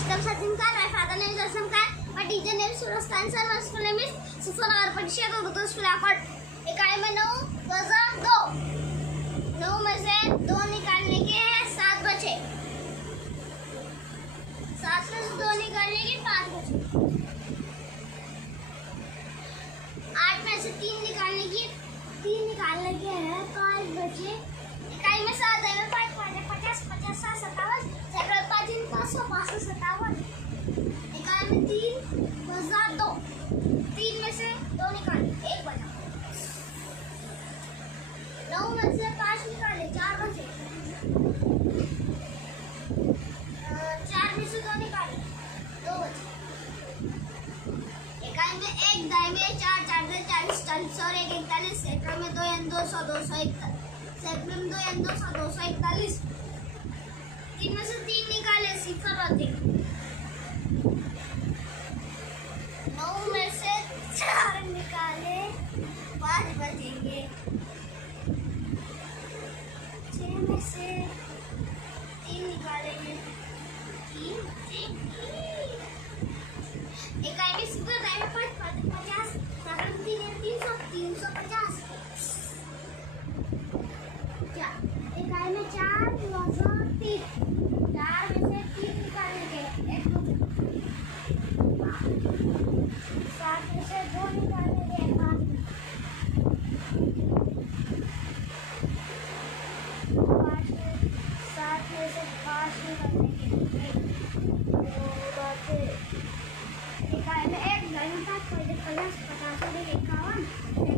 Ashtam Sachin Khan. My father name is Aslam Khan. My teacher name is Suraj Khan. Sir, my school name is Sufanagar Patisha to school accord. इकाई में 9 वज़ा 2। 9 में से 2 निकालने के हैं 7 बचे। 7 में से 2 निकालने के 5 बचे। 8 में से 3 निकालने के हैं 5 बचे। इकाई में 7 है 5 50 50 7 57 सैकड़ों 5 500 500 57। इकाई में 3 वज़ा 2। 3 में से 2 निकाले 1 बचा। 9 में से 5 निकाले 4 बचे। 4 में से 2 निकाले 2 बचे। इकाई में 1 दाई में 4 4 से 40 40 और 1 41 सैकड़ों में 2 n 200 241 सैकड़ों में 2 n 200 241। 3 में से 3 निकाले 0 बचे। 9 में से 4 निकाले 5 बचेंगे। 6 में से 3 निकालेंगे 3 बचेंगे। इकाई में 50 50 300 350। इकाई में 4 वज़ा 3। 4 में से 3 निकालेंगे 1 बचा। 7 में से 2 निकालेंगे 5। 7 में से 5 निकालेंगे 1 बचे। इकाई में 1 50 50 50 51